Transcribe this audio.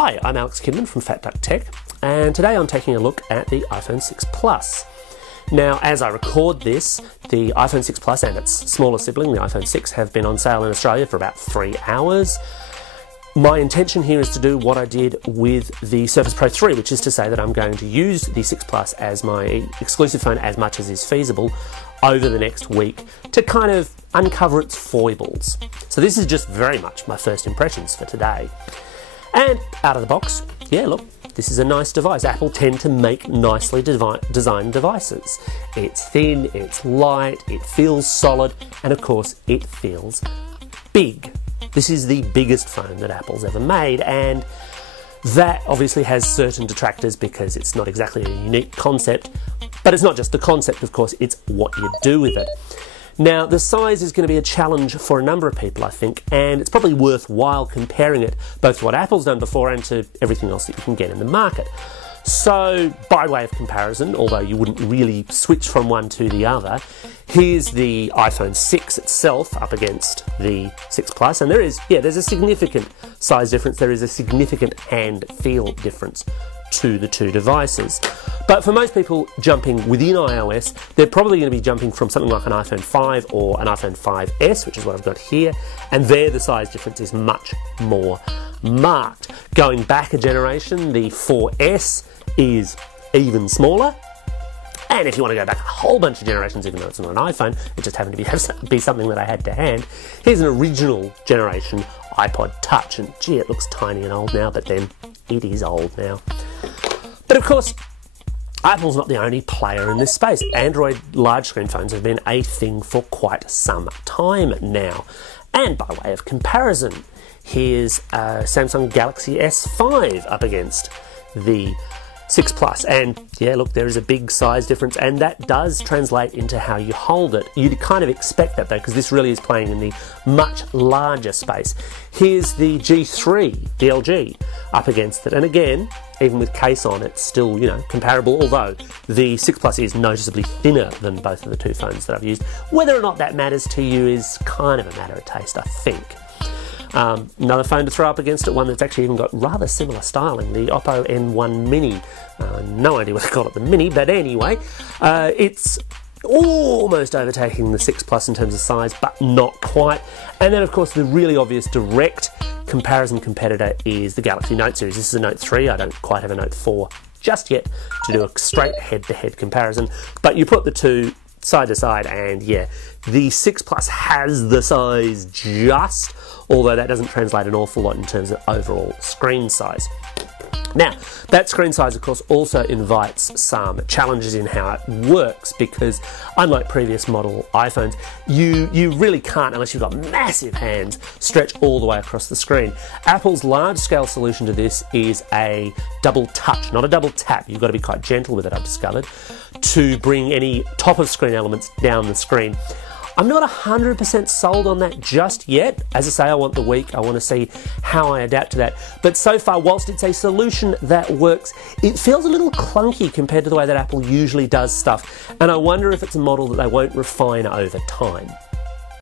Hi, I'm Alex Kidman from Fat Duck Tech, and today I'm taking a look at the iPhone 6 Plus. Now, as I record this, the iPhone 6 Plus and its smaller sibling, the iPhone 6, have been on sale in Australia for about 3 hours. My intention here is to do what I did with the Surface Pro 3, which is to say that I'm going to use the 6 Plus as my exclusive phone as much as is feasible over the next week to kind of uncover its foibles. So this is just very much my first impressions for today. And out of the box, yeah, look, this is a nice device. Apple tend to make nicely designed devices. It's thin, it's light, it feels solid, and of course, it feels big. This is the biggest phone that Apple's ever made, and that obviously has certain detractors because it's not exactly a unique concept, but it's not just the concept, of course, it's what you do with it. Now, the size is going to be a challenge for a number of people, I think, and it's probably worthwhile comparing it both to what Apple's done before and to everything else that you can get in the market. So, by way of comparison, although you wouldn't really switch from one to the other, here's the iPhone 6 itself up against the 6 Plus, and there's a significant size difference, there is a significant hand feel difference to the two devices. But for most people jumping within iOS, they're probably going to be jumping from something like an iPhone 5 or an iPhone 5S, which is what I've got here, and there the size difference is much more marked. Going back a generation, the 4S is even smaller. And if you want to go back a whole bunch of generations, even though it's not an iPhone, it just happened to be something that I had to hand, here's an original generation iPod Touch, and gee, it looks tiny and old now, but then it is old now. But of course, Apple's not the only player in this space. Android large screen phones have been a thing for quite some time now. And by way of comparison, here's a Samsung Galaxy S5 up against the 6 Plus, and yeah, look, there is a big size difference, and that does translate into how you hold it. You'd kind of expect that though, because this really is playing in the much larger space. Here's the G3, the LG, up against it, and again, even with case on, it's still, comparable, although the 6 Plus is noticeably thinner than both of the two phones that I've used. Whether or not that matters to you is kind of a matter of taste, I think. Another phone to throw up against it, one that's actually even got rather similar styling, the Oppo N1 Mini. No idea what they call it, the Mini, but anyway, it's almost overtaking the 6 Plus in terms of size, but not quite. And then, of course, the really obvious direct comparison competitor is the Galaxy Note series. This is a Note 3, I don't quite have a Note 4 just yet to do a straight head-to-head comparison, but you put the two side to side, and yeah, the 6 Plus has the size just, although that doesn't translate an awful lot in terms of overall screen size. Now, that screen size, of course, also invites some challenges in how it works, because unlike previous model iPhones, you really can't, unless you've got massive hands, stretch all the way across the screen. Apple's large-scale solution to this is a double touch, not a double tap. You've got to be quite gentle with it, I've discovered, to bring any top-of-screen elements down the screen. I'm not 100% sold on that just yet. As I say, I want the week. I want to see how I adapt to that. But so far, whilst it's a solution that works, it feels a little clunky compared to the way that Apple usually does stuff. And I wonder if it's a model that they won't refine over time.